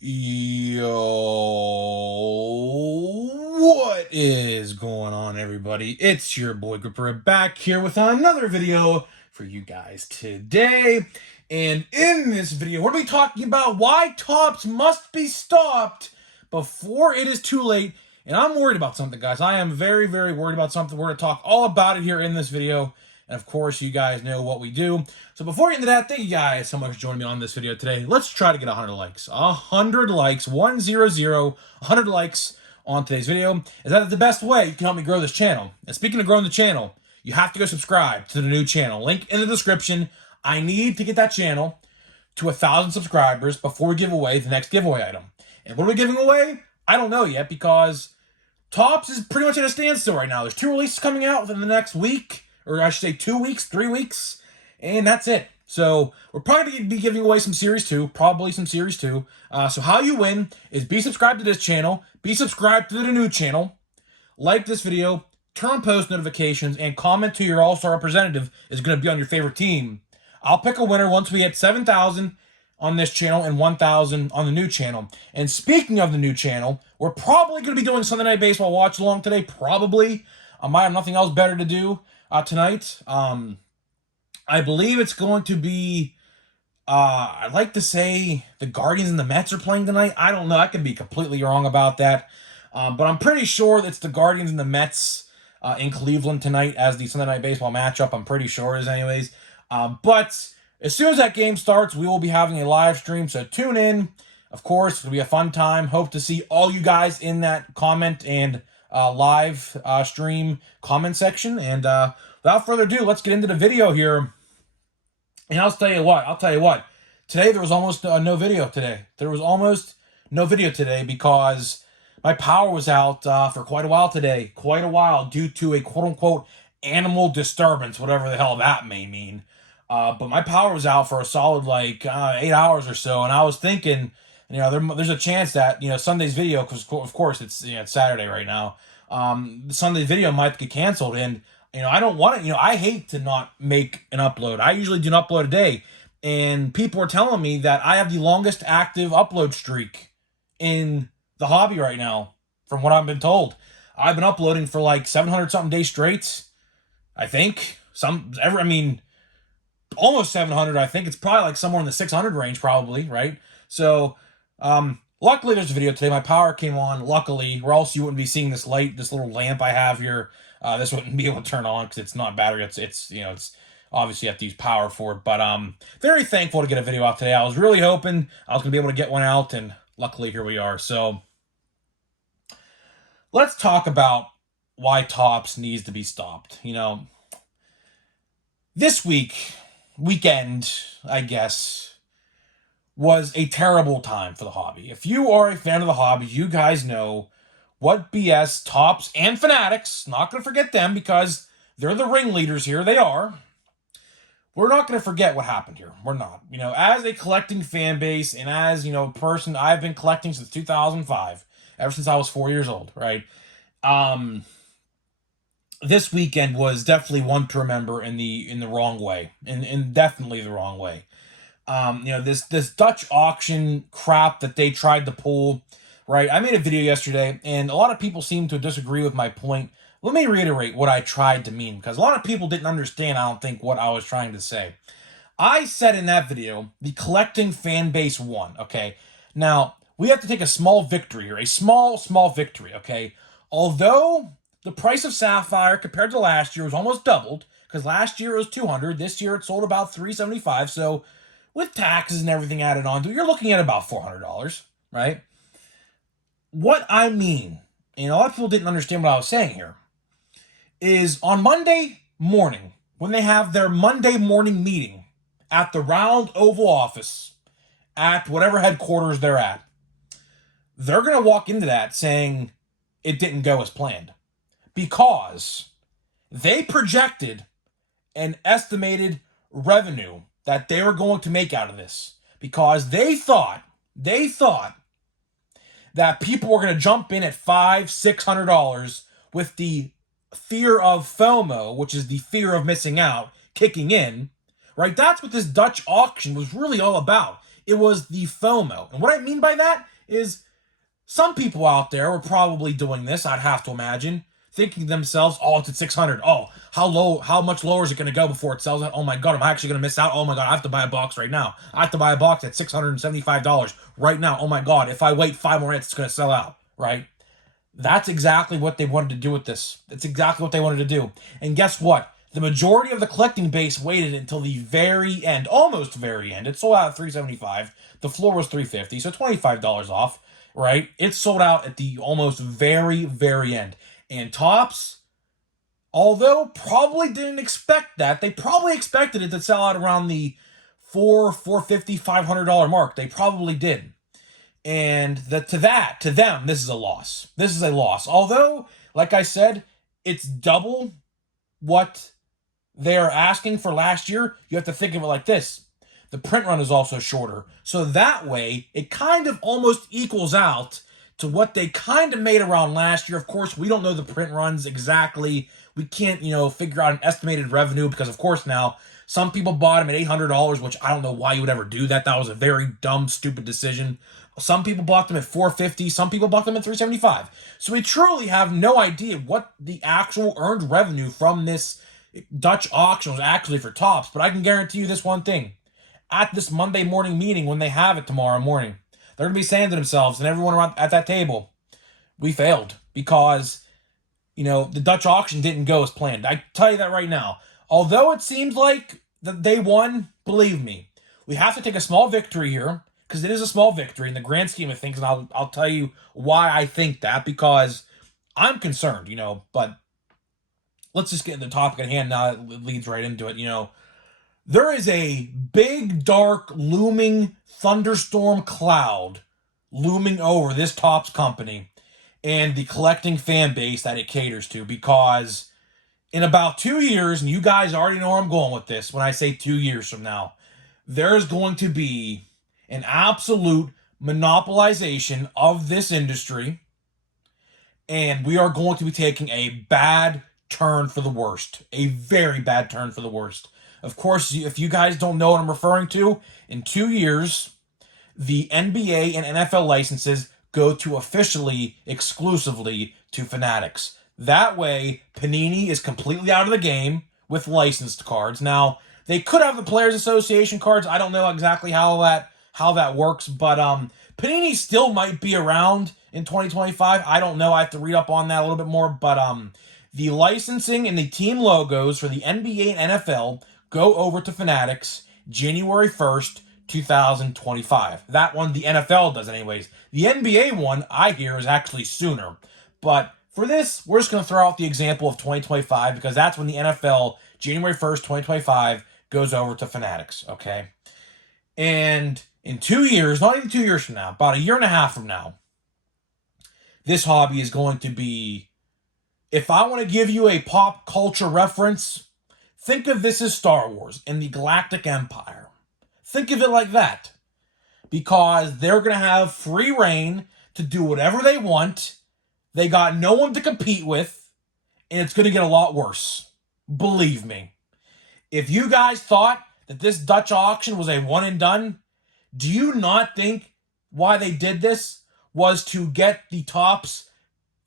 Yo, what is going on, everybody? It's your boy Gripper back here with another video for you guys today. And in this video, we're going to be talking about why tops must be stopped before it is too late. And I'm worried about something, guys. I am very, very worried about something. We're going to talk all about it here in this video. And of course, you guys know what we do. So before we get into that, thank you guys so much for joining me on this video today. Let's try to get 100 likes. 100 likes, 100 likes on today's video. Is that the best way you can help me grow this channel? And speaking of growing the channel, you have to go subscribe to the new channel. Link in the description. I need to get that channel to 1,000 subscribers before we give away the next giveaway item. And what are we giving away? I don't know yet because Topps is pretty much at a standstill right now. There's 2 releases coming out within the next week, or I should say 2 weeks, 3 weeks, and that's it. So we're probably going to be giving away some Series 2, probably some Series 2. So how you win is be subscribed to this channel, be subscribed to the new channel, like this video, turn on post notifications, and comment to your all-star representative is going to be on your favorite team. I'll pick a winner once we hit 7,000 on this channel and 1,000 on the new channel. And speaking of the new channel, we're probably going to be doing Sunday Night Baseball watch along today, probably. I might have nothing else better to do tonight. I believe it's going to be, I'd like to say the Guardians and the Mets are playing tonight. I don't know. I could be completely wrong about that. But I'm pretty sure it's the Guardians and the Mets in Cleveland tonight as the Sunday Night Baseball matchup. I'm pretty sure it is anyways. But as soon as that game starts, we will be having a live stream. So tune in. Of course, it'll be a fun time. Hope to see all you guys in that comment and live stream comment section. And without further ado, let's get into the video here. And I'll tell you what. Today there was almost no video today. There was almost no video today because my power was out for quite a while today. Quite a while due to a quote-unquote animal disturbance, whatever the hell that may mean. But my power was out for a solid 8 hours or so. And I was thinking, there's a chance that, Sunday's video, because of course it's, it's Saturday right now. Sunday's video might get canceled. And, I don't want it. I hate to not make an upload. I usually do an upload a day. And people are telling me that I have the longest active upload streak in the hobby right now, from what I've been told. I've been uploading for 700 something days straight. I think. Almost 700. I think it's probably somewhere in the 600 range, probably, right? So, luckily there's a video today. My power came on, luckily, or else you wouldn't be seeing this light, this little lamp I have here. This wouldn't be able to turn on because it's not battery. It's obviously you have to use power for it. But very thankful to get a video out today. I was really hoping I was going to be able to get one out, and luckily here we are. So let's talk about why Topps needs to be stopped. This weekend, I guess, was a terrible time for the hobby. If you are a fan of the hobby, you guys know what BS Topps and Fanatics, not going to forget them because they're the ringleaders here. They are. We're not going to forget what happened here. We're not. As a collecting fan base and as, a person, I've been collecting since 2005, ever since I was 4 years old, right? This weekend was definitely one to remember in the wrong way, in definitely the wrong way. This Dutch auction crap that they tried to pull, right? I made a video yesterday, and a lot of people seem to disagree with my point. Let me reiterate what I tried to mean, because a lot of people didn't understand, I don't think, what I was trying to say. I said in that video, the collecting fan base won, okay? Now, we have to take a small victory here, a small victory, okay? Although the price of Sapphire compared to last year was almost doubled, because last year it was $200, this year it sold about $375, so with taxes and everything added on to it, you're looking at about $400, right? What I mean, and a lot of people didn't understand what I was saying here, is on Monday morning, when they have their Monday morning meeting at the Round Oval Office, at whatever headquarters they're at, they're going to walk into that saying it didn't go as planned. Because they projected an estimated revenue that they were going to make out of this. Because they thought that people were going to jump in at $500-$600 with the fear of FOMO, which is the fear of missing out, kicking in, right? That's what this Dutch auction was really all about. It was the FOMO. And what I mean by that is some people out there were probably doing this, I'd have to imagine, thinking to themselves, oh, it's at 600. Oh, how much lower is it going to go before it sells out? Oh my God, am I actually going to miss out? Oh my God, I have to buy a box right now. I have to buy a box at $675 right now. Oh my God, if I wait 5 more minutes, it's going to sell out, right? That's exactly what they wanted to do with this. That's exactly what they wanted to do. And guess what? The majority of the collecting base waited until the very end, almost very end. It sold out at $375. The floor was $350, so $25 off, right? It sold out at the almost very, very end. And Topps, although probably didn't expect that, they probably expected it to sell out around the $450, $500 mark. They probably did. And to them, this is a loss. This is a loss. Although, like I said, it's double what they're asking for last year. You have to think of it like this. The print run is also shorter. So that way, it kind of almost equals out to what they kind of made around last year. Of course, we don't know the print runs exactly. We can't, figure out an estimated revenue because, of course, now some people bought them at $800, which I don't know why you would ever do that. That was a very dumb, stupid decision. Some people bought them at $450. Some people bought them at $375. So we truly have no idea what the actual earned revenue from this Dutch auction was actually for Topps. But I can guarantee you this one thing. At this Monday morning meeting, when they have it tomorrow morning, they're going to be saying to themselves and everyone around at that table, we failed because, the Dutch auction didn't go as planned. I tell you that right now. Although it seems like that they won, believe me, we have to take a small victory here because it is a small victory in the grand scheme of things. And I'll tell you why I think that, because I'm concerned, but let's just get into the topic at hand now. It leads right into it. There is a big, dark, looming thunderstorm cloud looming over this Topps company and the collecting fan base that it caters to, because in about 2 years, and you guys already know where I'm going with this when I say 2 years from now, there's going to be an absolute monopolization of this industry, and we are going to be taking a bad turn for the worst. A very bad turn for the worst. Of course, if you guys don't know what I'm referring to, in 2 years, the NBA and NFL licenses go to officially, exclusively to Fanatics. That way, Panini is completely out of the game with licensed cards. Now, they could have the Players Association cards. I don't know exactly how that works, but Panini still might be around in 2025. I don't know. I have to read up on that a little bit more, but the licensing and the team logos for the NBA and NFL go over to Fanatics January 1st, 2025. That one, the NFL does anyways. The NBA one, I hear, is actually sooner. But for this, we're just going to throw out the example of 2025 because that's when the NFL, January 1st, 2025, goes over to Fanatics, okay? And in 2 years, not even 2 years from now, about a year and a half from now, this hobby is going to be, if I want to give you a pop culture reference, think of this as Star Wars and the Galactic Empire. Think of it like that. Because they're going to have free reign to do whatever they want. They got no one to compete with. And it's going to get a lot worse. Believe me. If you guys thought that this Dutch auction was a one and done, do you not think why they did this was to get the Topps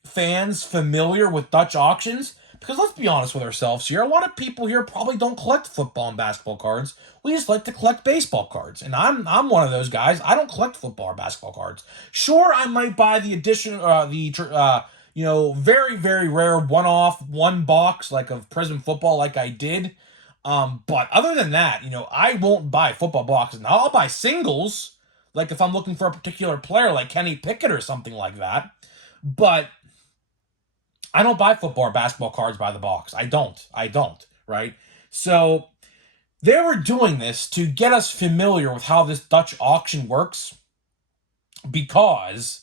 fans familiar with Dutch auctions? Because let's be honest with ourselves here, a lot of people here probably don't collect football and basketball cards. We just like to collect baseball cards. And I'm one of those guys. I don't collect football or basketball cards. Sure, I might buy the edition, very, very rare one-off, one box, like of Prism Football like I did. But other than that, I won't buy football boxes. Now, I'll buy singles, like if I'm looking for a particular player like Kenny Pickett or something like that. But I don't buy football or basketball cards by the box. I don't, right? So they were doing this to get us familiar with how this Dutch auction works, because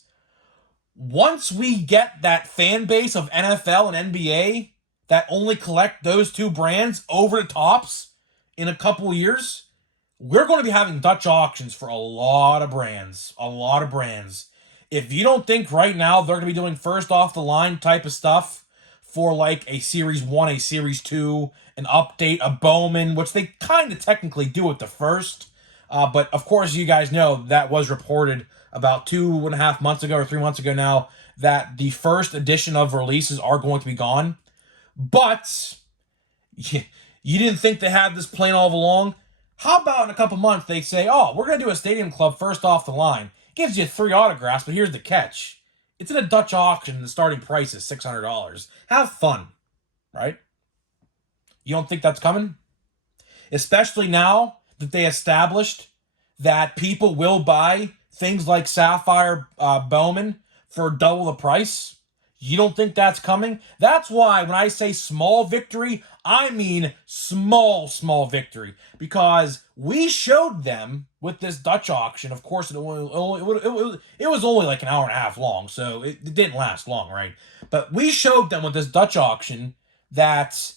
once we get that fan base of NFL and NBA that only collect those two brands over the Topps in a couple years, we're going to be having Dutch auctions for a lot of brands. A lot of brands. If you don't think right now they're going to be doing first off the line type of stuff for like a Series 1, a Series 2, an update, a Bowman, which they kind of technically do at the first, But of course, you guys know that was reported about 2.5 months ago or 3 months ago now that the first edition of releases are going to be gone. But you didn't think they had this plan all along? How about in a couple months they say, oh, we're going to do a stadium club first off the line. Gives you 3 autographs, but here's the catch. It's in a Dutch auction and the starting price is $600. Have fun, right? You don't think that's coming? Especially now that they established that people will buy things like Sapphire Bowman for double the price. You don't think that's coming? That's why when I say small victory, I mean small victory. Because we showed them with this Dutch auction. Of course, it was only like an hour and a half long, so it didn't last long, right? But we showed them with this Dutch auction that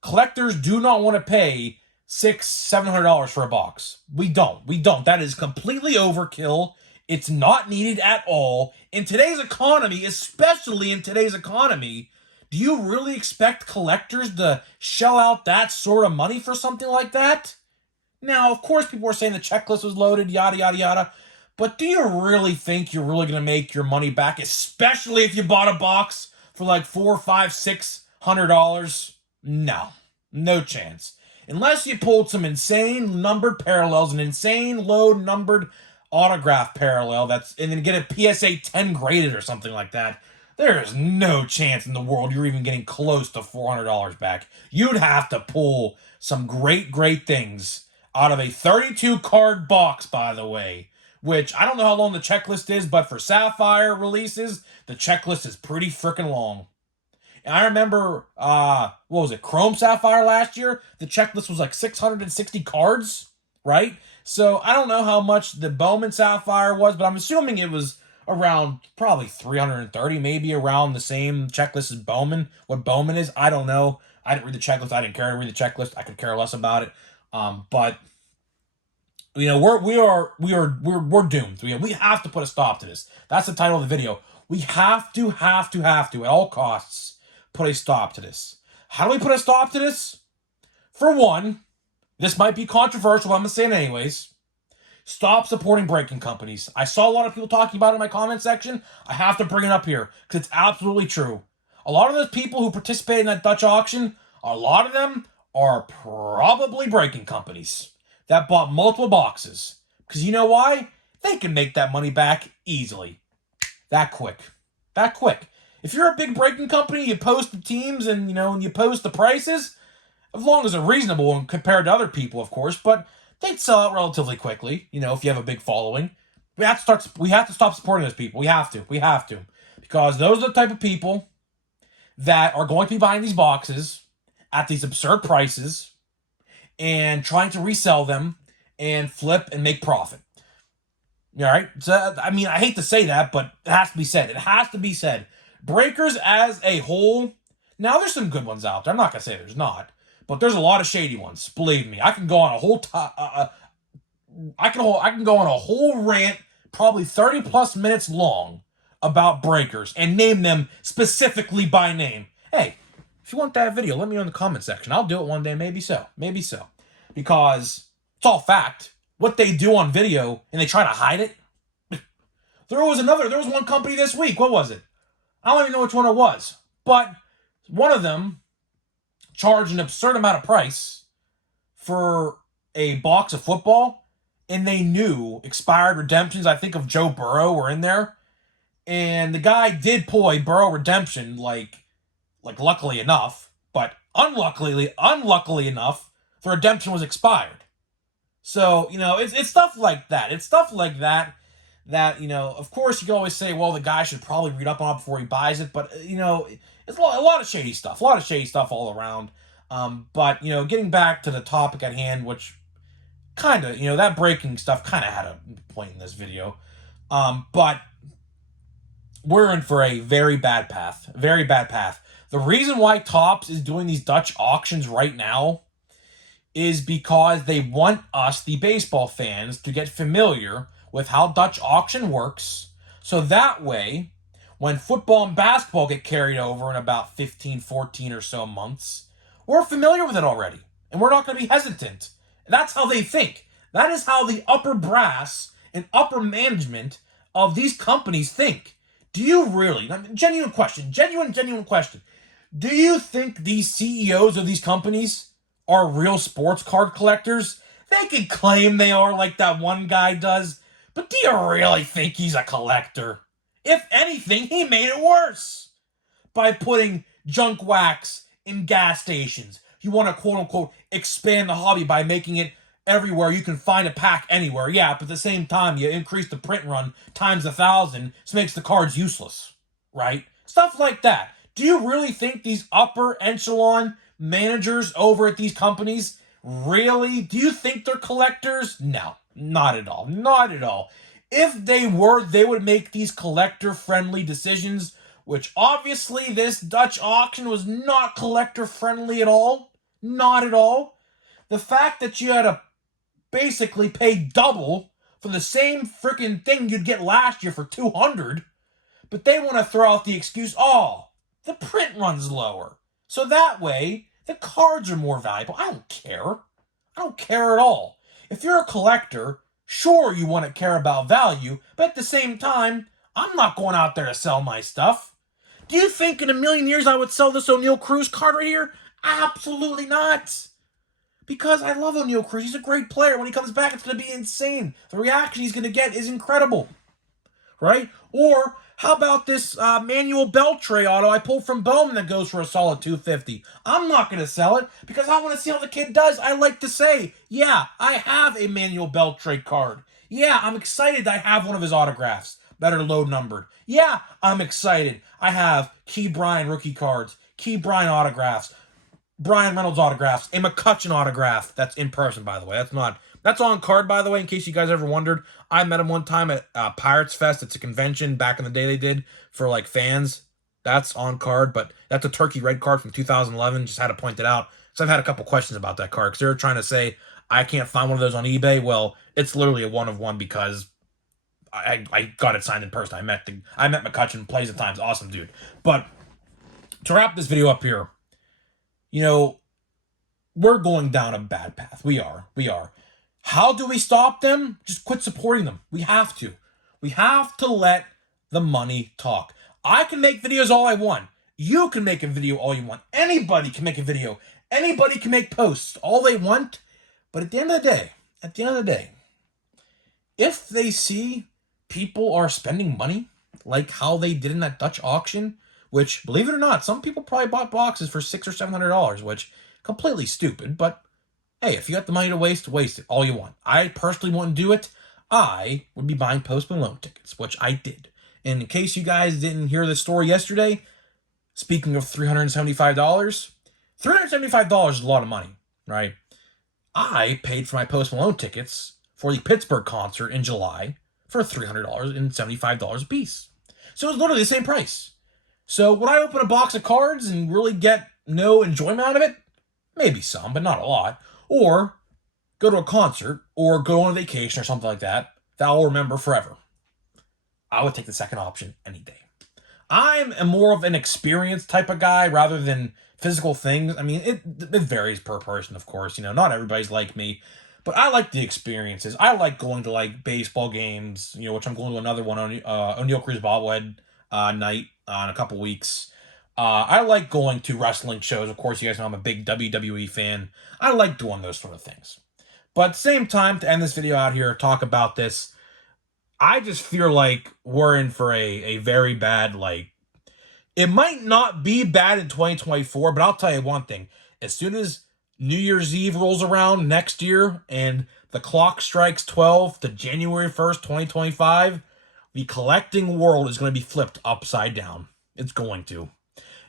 collectors do not want to pay $700 for a box. We don't. That is completely overkill. It's not needed at all. In today's economy, especially in today's economy, do you really expect collectors to shell out that sort of money for something like that? Now, of course, people were saying the checklist was loaded, yada, yada, yada. But do you really think you're really going to make your money back, especially if you bought a box for like $400, $500, $600? No chance. Unless you pulled some insane numbered parallels, an insane low numbered autograph parallel and then get a PSA 10 graded or something like that, there is no chance in the world you're even getting close to $400 back. You'd have to pull some great things out of a 32 card box, by the way, which I don't know how long the checklist is, but for Sapphire releases, the checklist is pretty freaking long. And I remember, what was it, Chrome Sapphire last year? The checklist was like 660 cards, right? So I don't know how much the Bowman Sapphire was, but I'm assuming it was around probably 330, maybe around the same checklist as Bowman. What Bowman is, I don't know. I didn't read the checklist. I didn't care to read the checklist. I could care less about it. But you know, we're doomed. We have to put a stop to this. That's the title of the video. We have to at all costs put a stop to this. How do we put a stop to this? For one, this might be controversial, but I'm going to say it anyways. Stop supporting breaking companies. I saw a lot of people talking about it in my comment section. I have to bring it up here because it's absolutely true. A lot of those people who participated in that Dutch auction, a lot of them are probably breaking companies that bought multiple boxes. Because you know why? They can make that money back easily. That quick. If you're a big breaking company, you post the teams and you post the prices, as long as they're reasonable and compared to other people, of course, but they'd sell out relatively quickly, if you have a big following. We have to stop supporting those people. We have to. Because those are the type of people that are going to be buying these boxes at these absurd prices and trying to resell them and flip and make profit. All right? So, I mean, I hate to say that, but it has to be said. Breakers as a whole, now there's some good ones out there. I'm not going to say there's not. But there's a lot of shady ones. Believe me, I can go on a whole I can go on a whole rant, probably 30 plus minutes long, about breakers and name them specifically by name. Hey, if you want that video, let me know in the comment section. I'll do it one day, maybe so, because it's all fact. What they do on video and they try to hide it. There was one company this week. What was it? I don't even know which one it was, but one of them charged an absurd amount of price for a box of football, and they knew expired redemptions, I think, of Joe Burrow were in there, and the guy did pull a Burrow redemption, like luckily enough, but unluckily enough, the redemption was expired. So, it's stuff like that. That, of course you can always say, well, the guy should probably read up on it before he buys it, but, it's a lot of shady stuff all around. But, getting back to the topic at hand, which kind of, that breaking stuff kind of had a point in this video. But we're in for a very bad path. The reason why Topps is doing these Dutch auctions right now is because they want us, the baseball fans, to get familiar with how Dutch auction works. So that way, when football and basketball get carried over in about 15, 14 or so months, we're familiar with it already. And we're not going to be hesitant. That's how they think. That is how the upper brass and upper management of these companies think. Do you really? Genuine question. Genuine question. Do you think these CEOs of these companies are real sports card collectors? They can claim they are like that one guy does, but do you really think he's a collector? If anything, he made it worse by putting junk wax in gas stations. You want to quote unquote expand the hobby by making it everywhere you can find a pack anywhere. Yeah, but at the same time, you increase the print run times 1,000, so makes the cards useless, right? Stuff like that. Do you really think these upper echelon managers over at these companies really? Do you think they're collectors? No, not at all. Not at all. If they were, they would make these collector friendly decisions, which obviously this Dutch auction was not collector friendly at all. Not at all. The fact that you had to basically pay double for the same freaking thing you'd get last year for 200, but they want to throw out the excuse, oh, the print runs lower. So that way, the cards are more valuable. I don't care. I don't care at all. If you're a collector, sure you want to care about value, but at the same time, I'm not going out there to sell my stuff. Do you think in a million years I would sell this O'Neal Cruz card right here? Absolutely not. Because I love O'Neal Cruz. He's a great player. When he comes back, it's going to be insane. The reaction he's going to get is incredible. Right? Or how about this Manuel Beltre auto I pulled from Bowman that goes for a solid $250? I'm not going to sell it because I want to see how the kid does. I like to say, yeah, I have a Manuel Beltre card. Yeah, I'm excited I have one of his autographs that are low numbered. Yeah, I'm excited. I have Key Bryan rookie cards, Key Bryan autographs, Brian Reynolds autographs, a McCutcheon autograph. That's in person, by the way. That's on card, by the way, in case you guys ever wondered. I met him one time at Pirates Fest. It's a convention back in the day they did for, like, fans. That's on card, but that's a turkey red card from 2011. Just had to point it out. So I've had a couple questions about that card because they were trying to say I can't find one of those on eBay. Well, it's literally a one of one because I got it signed in person. I met McCutcheon, plays at times. Awesome dude. But to wrap this video up here, we're going down a bad path. We are. How do we stop them? Just quit supporting them. We have to. We have to let the money talk. I can make videos all I want. You can make a video all you want. Anybody can make a video. Anybody can make posts all they want. But at the end of the day, if they see people are spending money like how they did in that Dutch auction, which, believe it or not, some people probably bought boxes for $600 or $700, which completely stupid. But hey, if you got the money to waste it all you want. I personally wouldn't do it. I would be buying Post Malone tickets, which I did. And in case you guys didn't hear this story yesterday, speaking of $375, $375 is a lot of money, right? I paid for my Post Malone tickets for the Pittsburgh concert in July for $300 and $75 a piece. So it was literally the same price. So would I open a box of cards and really get no enjoyment out of it? Maybe some, but not a lot. Or go to a concert or go on a vacation or something like that I'll remember forever. I would take the second option any day. I'm more of an experience type of guy rather than physical things. I mean, it varies per person, of course. Not everybody's like me. But I like the experiences. I like going to, like, baseball games, which I'm going to another one on O'Neal Cruz bobblehead night in a couple weeks. I like going to wrestling shows. Of course, you guys know I'm a big WWE fan. I like doing those sort of things. But at the same time, to end this video out here, talk about this, I just feel like we're in for a very bad, it might not be bad in 2024, but I'll tell you one thing. As soon as New Year's Eve rolls around next year and the clock strikes 12 to January 1st, 2025, the collecting world is going to be flipped upside down. It's going to.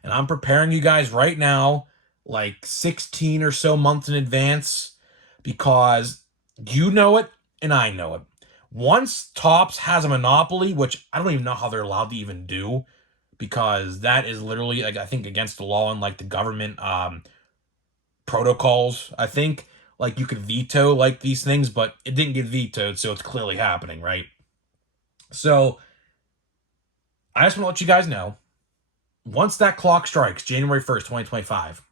And I'm preparing you guys right now, like 16 or so months in advance, because you know it and I know it. Once Topps has a monopoly, which I don't even know how they're allowed to even do, because that is literally, I think, against the law and, the government protocols. I think, you could veto, these things, but it didn't get vetoed, so it's clearly happening, right? So, I just want to let you guys know, once that clock strikes, January 1st, 2025,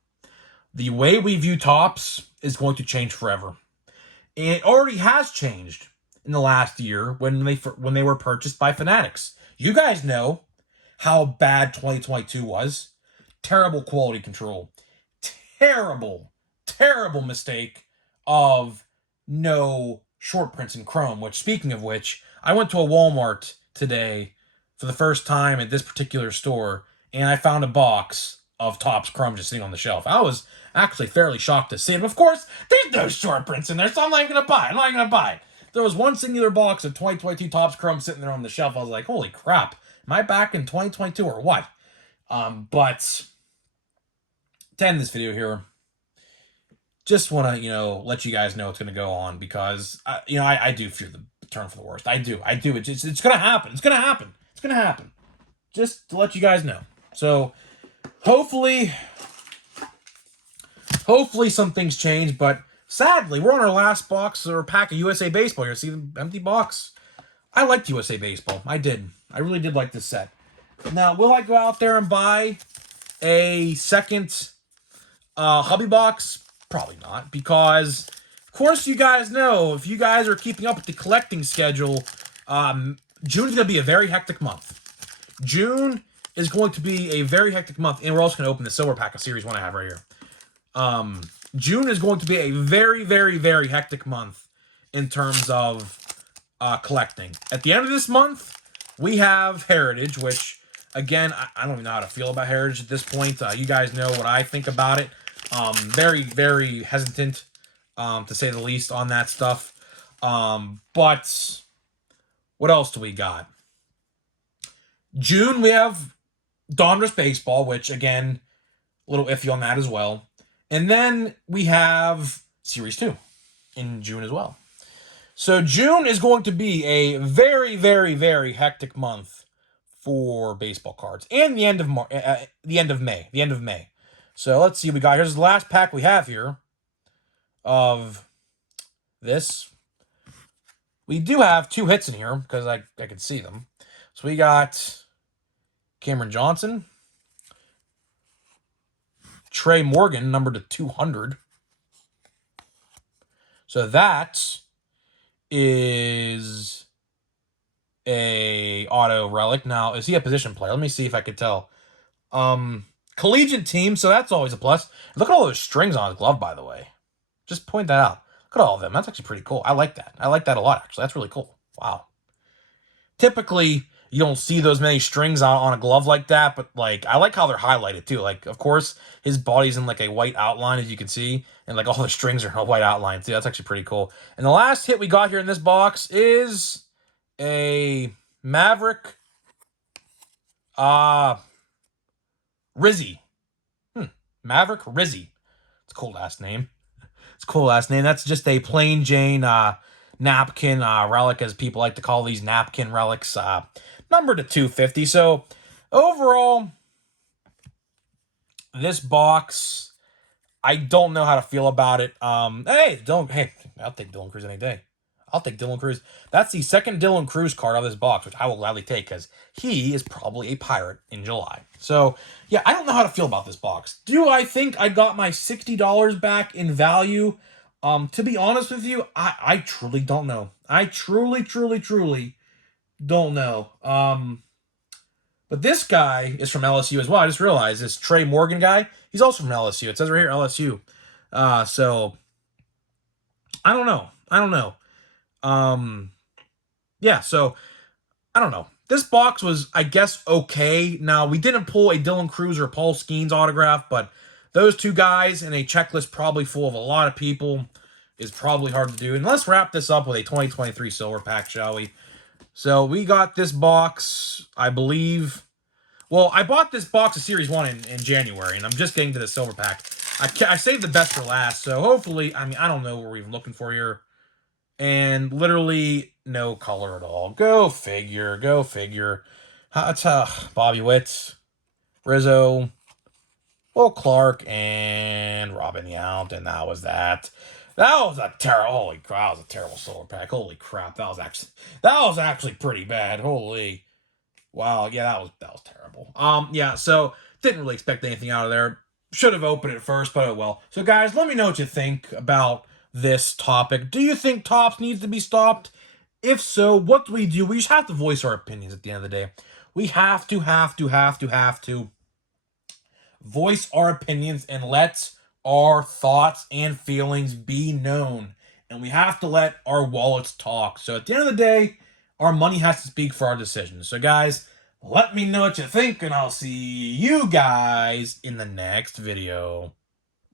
the way we view Topps is going to change forever. And it already has changed in the last year when they were purchased by Fanatics. You guys know how bad 2022 was. Terrible quality control. Terrible, terrible mistake of no short prints in Chrome, which, speaking of which, I went to a Walmart today for the first time at this particular store, and I found a box of Topps Chrome just sitting on the shelf. I was actually fairly shocked to see it. Of course, there's no short prints in there, so I'm not even going to buy it. I'm not even going to buy it. There was one singular box of 2022 Topps Chrome sitting there on the shelf. I was like, holy crap. Am I back in 2022 or what? But to end this video here, just want to, let you guys know what's going to go on because, I do fear the turn for the worst. I do. It's going to happen. It's going to happen. It's going to happen. Just to let you guys know. So, hopefully some things change, but sadly, we're on our last box or pack of USA Baseball here. See the empty box? I liked USA Baseball. I did. I really did like this set. Now, will I go out there and buy a second hobby box? Probably not, because, of course, you guys know, if you guys are keeping up with the collecting schedule, June's going to be a very hectic month. June is going to be a very hectic month, and we're also going to open the silver pack of Series 1 I have right here. June is going to be a very, very, very hectic month in terms of collecting. At the end of this month, we have Heritage, which, again, I don't even know how to feel about Heritage at this point. You guys know what I think about it. Very, very hesitant, to say the least, on that stuff. But what else do we got? June, we have Donruss Baseball, which, again, a little iffy on that as well. And then we have Series 2 in June as well. So June is going to be a very, very, very hectic month for baseball cards. And the end of May. So let's see what we got. Here's the last pack we have here of this. We do have 2 hits in here because I can see them. So we got Cameron Johnson, Trey Morgan, numbered to 200. So that is a auto relic. Now, is he a position player? Let me see if I could tell. Collegiate team, so that's always a plus. Look at all those strings on his glove, by the way. Just point that out. Look at all of them. That's actually pretty cool. I like that. I like that a lot, actually. That's really cool. Wow. Typically, you don't see those many strings on a glove like that, but, I like how they're highlighted, too. Of course, his body's in, a white outline, as you can see, and, all the strings are in a white outline, too. That's actually pretty cool. And the last hit we got here in this box is a Maverick Rizzi. Maverick Rizzi. It's a cool last name. That's just a plain Jane napkin relic, as people like to call these napkin relics, numbered to 250. So overall, this box, I don't know how to feel about it. I'll take Dylan Cruz any day. I'll take Dylan Cruz. That's the second Dylan Cruz card of this box, which I will gladly take because he is probably a Pirate in July. So, yeah, I don't know how to feel about this box. Do I think I got my $60 back in value? To be honest with you, I truly don't know. I truly don't know. But this guy is from LSU as well. I just realized this Trey Morgan guy, he's also from LSU. It says right here, LSU. So, I don't know. Yeah, so, I don't know. This box was, I guess, okay. Now, we didn't pull a Dylan Cruz or Paul Skeens autograph, but those two guys in a checklist probably full of a lot of people is probably hard to do. And let's wrap this up with a 2023 silver pack, shall we? So, we got this box, I believe. Well, I bought this box of Series 1 in January, and I'm just getting to the silver pack. I saved the best for last, so hopefully, I don't know what we're even looking for here. And literally no color at all. Go figure. Bobby Witt, Rizzo, Will Clark, and Robin Yount, and that was that. That was a terrible. Holy crap! That was a terrible silver pack. Holy crap! That was actually pretty bad. Holy, wow! Yeah, that was terrible. Yeah. So didn't really expect anything out of there. Should have opened it first, but oh well. So guys, let me know what you think about this topic. Do you think Tops needs to be stopped? If so, what do? We just have to voice our opinions at the end of the day. We have to voice our opinions and let our thoughts and feelings be known. And we have to let our wallets talk. So at the end of the day, our money has to speak for our decisions. So guys, let me know what you think, and I'll see you guys in the next video.